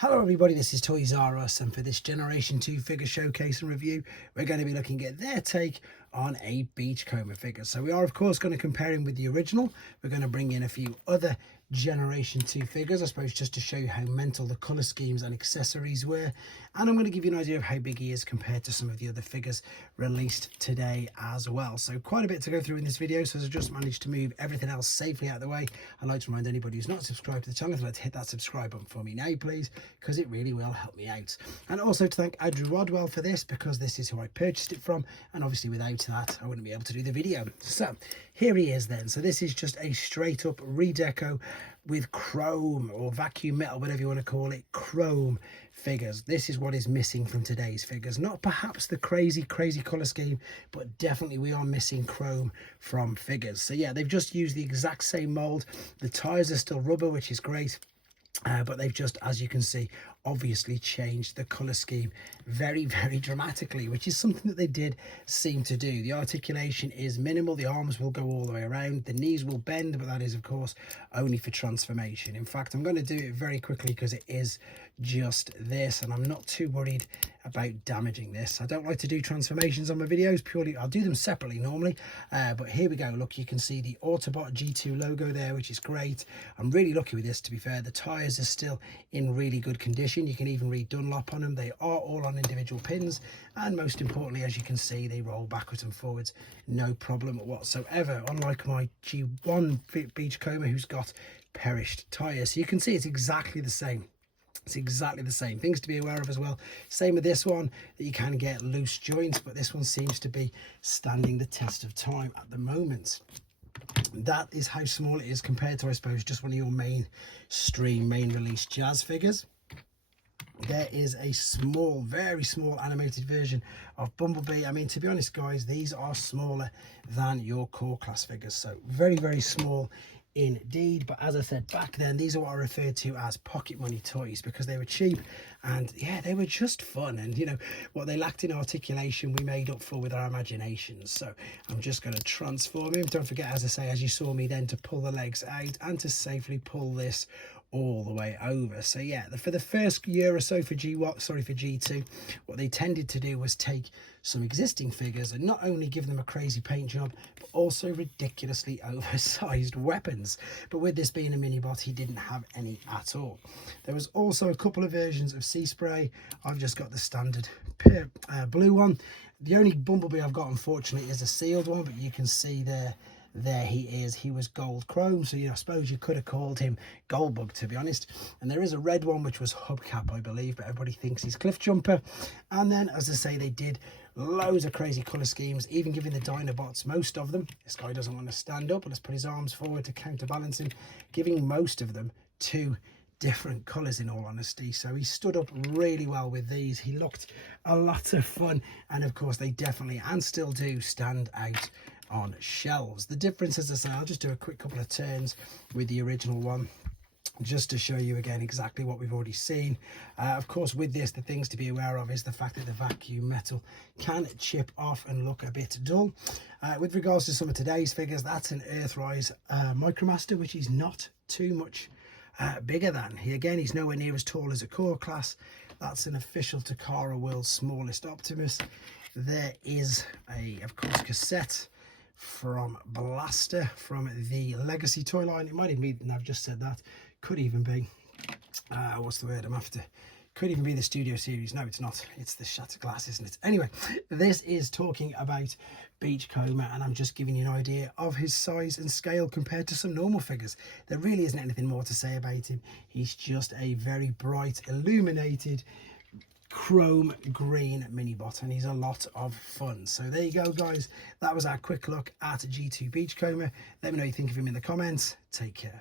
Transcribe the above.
Hello everybody, this is Toys R Us, and for this Generation 2 figure showcase and review, we're going to be looking at their take on a beachcomber figure. So we are of course going to compare him with the original. We're going to bring in a few other Generation 2 figures, I suppose, just to show you how mental the colour schemes and accessories were. And I'm going to give you an idea of how big he is compared to some of the other figures released today as well. So quite a bit to go through in this video, so as I just managed to move everything else safely out of the way, I'd like to remind anybody who's not subscribed to the channel, to hit that subscribe button for me now, please, because it really will help me out. And also to thank Andrew Rodwell for this, because this is who I purchased it from, and obviously without that I wouldn't be able to do the video. So here he is then. So this is just a straight up redeco with chrome or vacuum metal, whatever you want to call it, chrome figures. This is what is missing from today's figures. Not perhaps the crazy colour scheme, but definitely we are missing chrome from figures. So yeah, they've just used the exact same mold. The tyres are still rubber, which is great. But they've just, as you can see, obviously changed the colour scheme very dramatically, which is something that they did seem to do. The articulation is minimal, the arms will go all the way around, the knees will bend, but that is of course only for transformation. In fact, I'm going to do it very quickly because it is just this, and I'm not too worried about damaging this. I don't like to do transformations on my videos, purely I'll do them separately normally, but here we go. Look, you can see the Autobot G2 logo there, which is great. I'm really lucky with this, to be fair. The tyres are still in really good condition. You can even read Dunlop on them. They are all on individual pins, and most importantly, as you can see, they roll backwards and forwards no problem whatsoever, unlike my G1 beachcomber who's got perished tyres. So you can see it's exactly the same. It's exactly the same. Things to be aware of as well. Same with this one, that you can get loose joints, but this one seems to be standing the test of time at the moment. That is how small it is compared to, I suppose, just one of your mainstream, main release Jazz figures. There is a small, very small animated version of Bumblebee. I mean, to be honest, guys, these are smaller than your core class figures. So very small indeed. But as I said back then, these are what I referred to as pocket money toys, because they were cheap and yeah, they were just fun. And you know what they lacked in articulation, we made up for with our imaginations. So I'm just going to transform him. Don't forget, as I say, as you saw me then, to pull the legs out and to safely pull this all the way over. So yeah, for the first year or so for G2, what they tended to do was take some existing figures and not only give them a crazy paint job, but also ridiculously oversized weapons. But with this being a mini bot, he didn't have any at all. There was also a couple of versions of Sea Spray. I've just got the standard blue one. The only Bumblebee I've got, unfortunately, is a sealed one, but you can see there he is. He was gold chrome, so I suppose you could have called him Goldbug, to be honest. And there is a red one which was hubcap, I believe, but everybody thinks he's Cliff Jumper. And then, as I say, they did loads of crazy colour schemes, even giving the Dinobots, most of them, this guy doesn't want to stand up, let's put his arms forward to counterbalance him, giving most of them two different colours, in all honesty. So he stood up really well with these. He looked a lot of fun, and of course they definitely, and still do, stand out on shelves. The difference, as I say, I'll just do a quick couple of turns with the original one just to show you again exactly what we've already seen. Of course, with this, the things to be aware of is the fact that the vacuum metal can chip off and look a bit dull. With regards to some of today's figures, that's an Earthrise Micromaster, which is not too much bigger than. He's nowhere near as tall as a core class. That's an official Takara World's smallest Optimus. There is of course, cassette from Blaster from the Legacy toy line. It might even be, and I've just said that, could even be what's the word I'm after, could even be the Studio series. No, it's not, it's the Shattered Glass, isn't it? Anyway, this is talking about Beachcomber, and I'm just giving you an idea of his size and scale compared to some normal figures. There really isn't anything more to say about him. He's just a very bright, illuminated chrome green mini bot, and he's a lot of fun. So there you go, guys, that was our quick look at G2 Beachcomber. Let me know what you think of him in the comments. Take care.